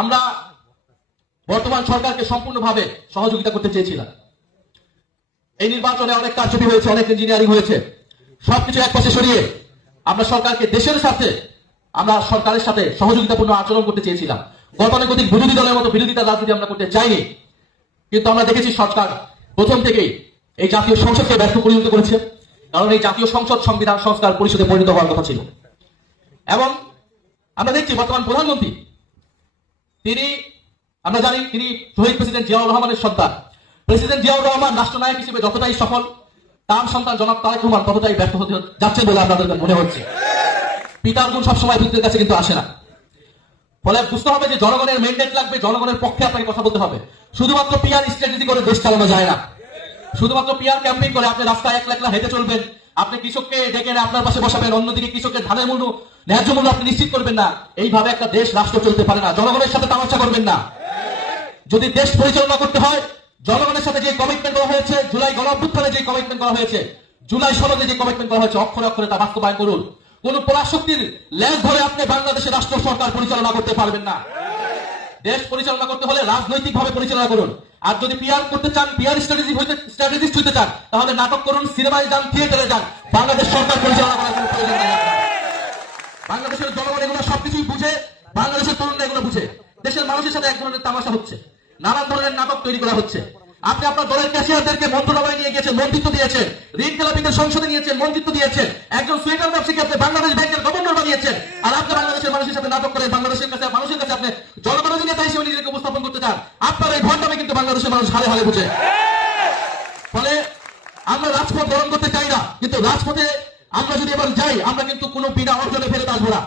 আমরা বর্তমান সরকারকে সম্পূর্ণভাবে সহযোগিতা করতে চেয়েছিলাম। এই নির্বাচনে অনেক কারচুপি হয়েছে, অনেক ইঞ্জিনিয়ারিং হয়েছে। সবকিছু একপাশে সরিয়ে আমরা সরকারকে দেশের সাথে, আমরা সরকারের সাথে সহযোগিতাপূর্ণ আচরণ করতে চেয়েছিলাম। গতানুগতিক বিরোধী দলের মতো বিরোধিতার রাজনীতি আমরা করতে চাইনি। কিন্তু আমরা দেখেছি সরকার প্রথম থেকেই এই জাতীয় সংসদকে ব্যর্থ পরিণত করেছে। কারণ এই জাতীয় সংসদ সংবিধান সংস্কার পরিষদে পরিণত হওয়ার কথা ছিল। এবং আমরা দেখছি বর্তমান প্রধানমন্ত্রী, আমরা জানি তিনি শহীদ প্রেসিডেন্ট জিয়াউর রহমানের সন্তান। প্রেসিডেন্ট জিয়াউর রহমান রাষ্ট্রনায়ক হিসেবে যতটাই সফল, তার সন্তান জনাব তারেক রহমান ততটাই ব্যর্থ হতে যাচ্ছে বলে আপনাদের মনে হচ্ছে। পিতার গুণ সবসময় পুত্রের কাছে কিন্তু আসে না। ফলে বুঝতে হবে যে জনগণের ম্যান্ডেট লাগবে, জনগণের পক্ষে আপনাকে কথা বলতে হবে। শুধুমাত্র পিআর স্ট্র্যাটেজি করে দেশ চালানো যায় না। শুধুমাত্র পিআর ক্যাম্পেইন করে আপনি রাস্তায় একলা হেঁটে চলবেন, আপনি কৃষককে ডেকে আপনার পাশে বসাবেন, অন্যদিকে কৃষকের ধানের মূল্য, ন্যায্য মূল্য আপনি নিশ্চিত করবেন না। এইভাবে একটা দেশ রাষ্ট্র চলতে পারে না। জনগণের সাথে তামাশা করবেন না। যদি দেশ পরিচালনা করতে হয়, জনগণের সাথে যে কমিটমেন্ট করা হয়েছে, জুলাই গণঅভ্যুত্থানে যে কমিটমেন্ট করা হয়েছে, জুলাই সনদে যে কমিটমেন্ট করা হয়েছে, অক্ষরে অক্ষরে তা বাস্তবায়ন করুন। কোন পরাশক্তির লেজ ধরে আপনি বাংলাদেশের রাষ্ট্র সরকার পরিচালনা করতে পারবেন না। দেশ পরিচালনা করতে হলে রাজনৈতিক ভাবে পরিচালনা করুন। আর যদি পিআর করতে চান, পিআর স্ট্র্যাটেজিস্ট হতে চান, তাহলে নাটক করুন, সিনেমায় যান, থিয়েটারে যান। বাংলাদেশ সরকার পরিচালনা করার কোনো প্রয়োজন নেই। বাংলাদেশের জনগণ এগুলো সবকিছুই বুঝে, বাংলাদেশের তরুণরা এগুলো বুঝে। দেশের মানুষের সাথে এক ধরনের তামাশা হচ্ছে, নানান ধরনের নাটক তৈরি করা হচ্ছে। আপনি আপনার দলের ক্যাশিয়ারদেরকে মন্ত্রণালয়ে নিয়ে গিয়েছেন, মন্ত্রিত্ব দিয়েছেন। ঋণ খেলাপিদের সংসদে নিয়েছেন, মন্ত্রিত্ব দিয়েছেন। একজন সোয়েটার ব্যবসায়ীকে আপনি বাংলাদেশ ব্যাংকের গভর্নর বানিয়েছেন। আর আপনি বাংলাদেশের মানুষের সাথে নাটক করেন, বাংলাদেশের কাছে আপনি জনগণের নেতা হিসেবে নিজেকে উপস্থাপন করতে চান। আপনার এই ভণ্ডামি কিন্তু বাংলাদেশের মানুষ হালে হালে বুঝে। ফলে আমরা রাজপথ গরম করতে চাই না, কিন্তু রাজপথে আমরা যদি এবার যাই, আমরা কিন্তু কোনো বিনা অর্জনে ফেরত আসবো না।